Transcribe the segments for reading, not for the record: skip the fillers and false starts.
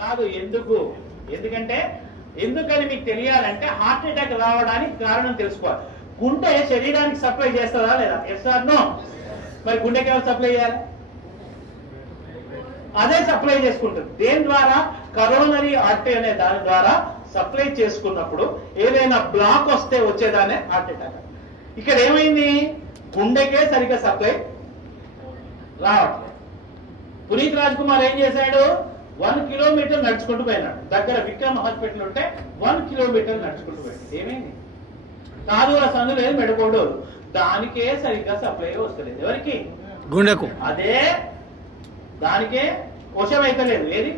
కాదు. ఎందుకంటే ఎందుకని మీకు తెలియాలంటే హార్ట్ అటాక్ రావడానికి కారణం తెలుసుకోవాలి. గుండె శరీరానికి సప్లై చేస్తుందా లేదా? Yes or no? మరి గుండెకి ఎవరు సప్లై చేయాలి? అదే సప్లై చేసుకుంటుంది. దేని ద్వారా? కరోనరీ ఆర్టరీ అనే దాని ద్వారా సప్లై చేసుకున్నప్పుడు ఏదైనా బ్లాక్ వస్తే వచ్చేదానే హార్ట్ అటాక్. ఇక్కడ ఏమైంది? గుండెకే సరిగ్గా సప్లై రావట్లేదు. పునీత్ రాజ్ కుమార్ ఏం చేశాడు? 1 కిలోమీటర్ నడుచుకుంటూ పోయినాడు. దగ్గర విక్రమ్ హాస్పిటల్ ఉంటే 1 కిలోమీటర్ నడుచుకుంటూ పోయాడు. ఏమైంది? కాదు సందు లేదు, మెడకోడు, దానికే సరిగ్గా సప్లై వస్తలేదు. ఎవరికి? గుండెకు. అదే దానికే కోశం అయితే లేదు, ఏది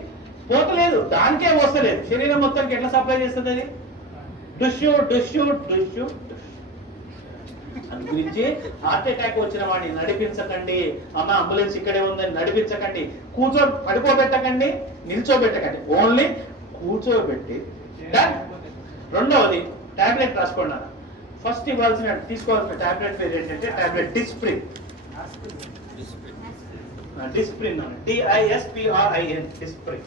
పోతలేదు, దానికే వస్తలేదు. శరీరం మొత్తానికి ఎట్లా సప్లై చేస్తుంది అది? డుష్యూ డుష్యూ డుష్యూ. అందు గురించి హార్ట్ అటాక్ వచ్చిన వాడిని నడిపించకండి. అమ్మ అంబులెన్స్ ఇక్కడే ఉందని నడిపించకండి. పడుకోబెట్టకండి, నిల్చోబెట్టకండి, ఓన్లీ కూర్చోబెట్టి. రెండవది టాబ్లెట్ రాసుకోండి. ఫస్ట్ తీసుకోవాల్సిన టాబ్లెట్ పేరు ఏంటంటే tablet Disprin. Disprin, DISPRIN, Disprin.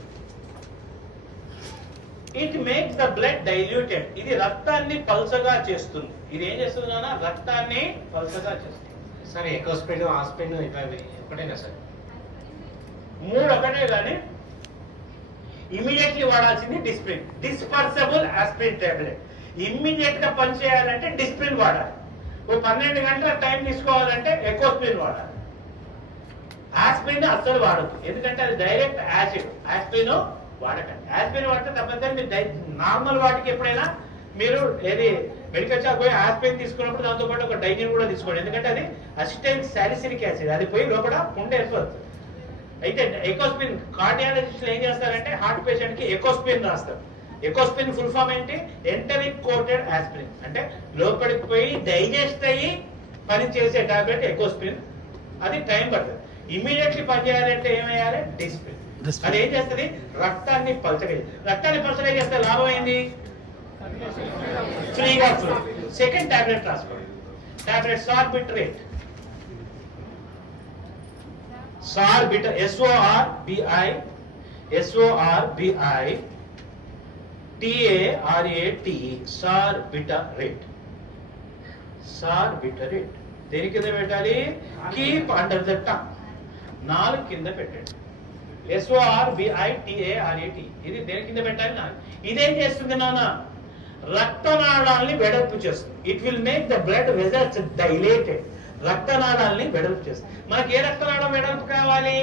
It makes the blood diluted. ఇది రక్తాన్ని పల్చగా చేస్తుంది. ఇది ఏం చేస్తుంది నాన్న? రక్తాన్ని పల్చగా చేస్తుంది. సార్ ఎకోస్పిన్, ఆస్పిన్ ఒకటేనా సార్? 3 ఒకటే కానీ ఇమీడియట్లీ వాడాల్సింది Disprin. Dispersible aspirin tablet. Immediate గా పనిచేయాలంటే డిస్ప్రిన్ వాడాలి. 12 గంటల టైం తీసుకోవాలంటే ఎకోస్పిన్ వాడాలి. ఆస్పిరిన్ అస్సలు వాడద్దు, ఎందుకంటే అది డైరెక్ట్ యాసిడ్. ఆస్పిరిన్ వాడకండి. ఆస్పిరిన్ వాడితే తప్పనిసరి మీరు నార్మల్ వాటికి ఎప్పుడైనా మీరు ఏది మెడికల్ షాప్ పోయి ఆస్పిరిన్ తీసుకున్నప్పుడు దాంతో పాటు ఒక డైజిన్ కూడా తీసుకోండి. ఎందుకంటే అది అసిటైల్ సాలిసిలిక్ యాసిడ్, అది పోయి లోపల పుండె ఏర్పడుతుంది. అయితే ఎకోస్పిన్ కార్డియాలజిస్టులు ఏం చేస్తారంటే హార్ట్ పేషెంట్ కి ఎకోస్పిన్ రాస్తారు. ఎకోస్పిన్ ఫుల్ ఫామ్ ఏంటి? Enteric coated aspirin. అంటే లోపలికి పోయి డైజెస్ట్ అయ్యి పని చేసే టాబ్లెట్ ఎకోస్పిన్. అది టైం పడుతుంది. ఇమీడియట్లీ పనిచేయాలంటే ఏమయ్యాలి? డిస్ప్రిన్. అది ఏం చేస్తుంది? రక్తాన్ని పలచగా చేస్తే లాభం ఏంది? ఫ్రీగా ఫ్లో. సెకండ్ టాబ్లెట్ రాసుకోండి. టాబ్లెట్ సార్బిట్రేట్. సార్బిటర్, SORBITARATE, సార్బిటరేట్. సార్బిటరేట్ దేని కింద పెట్టాలి? Keep under the tongue. 4 కింద పెట్టండి. SORBITARATE. ఇది దేని కింద పెట్టాలి? 4. ఇదేం చేస్తుంది నాన్న? రక్తనాళాలని వెడల్పు చేస్తుంది. It will make the blood vessels dilated. రక్తనాళాలని వెడల్పు చేస్తుంది. మనకి ఏ రక్తనాళం వెడల్పు కావాలి?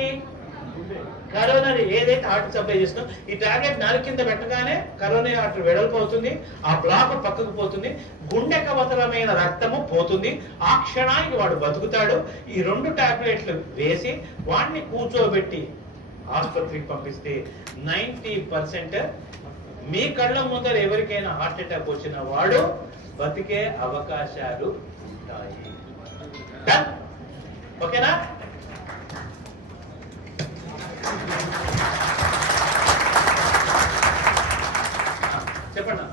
కరోనరీ, ఏదైతే హార్ట్ సప్లై చేస్తుందో ఈ టాబ్లెట్ 4 కింద పెట్టగానే కరోనరీ ఆర్టరీ వెడల్పు అవుతుంది. ఆ బ్లాక్ పక్కకు పోతుంది. గుండెకు అవసరమైన రక్తము పోతుంది. ఆ క్షణానికి వాడు బతుకుతాడు. ఈ 2 టాబ్లెట్లు వేసి వాడిని కూర్చోబెట్టి ఆసుపత్రికి పంపిస్తే 90% మీ కళ్ళ ముందర ఎవరికైనా హార్ట్ అటాక్ వచ్చిన వాడు బతికే అవకాశాలు ఉంటాయి. ఓకేనా? చెప్పండి.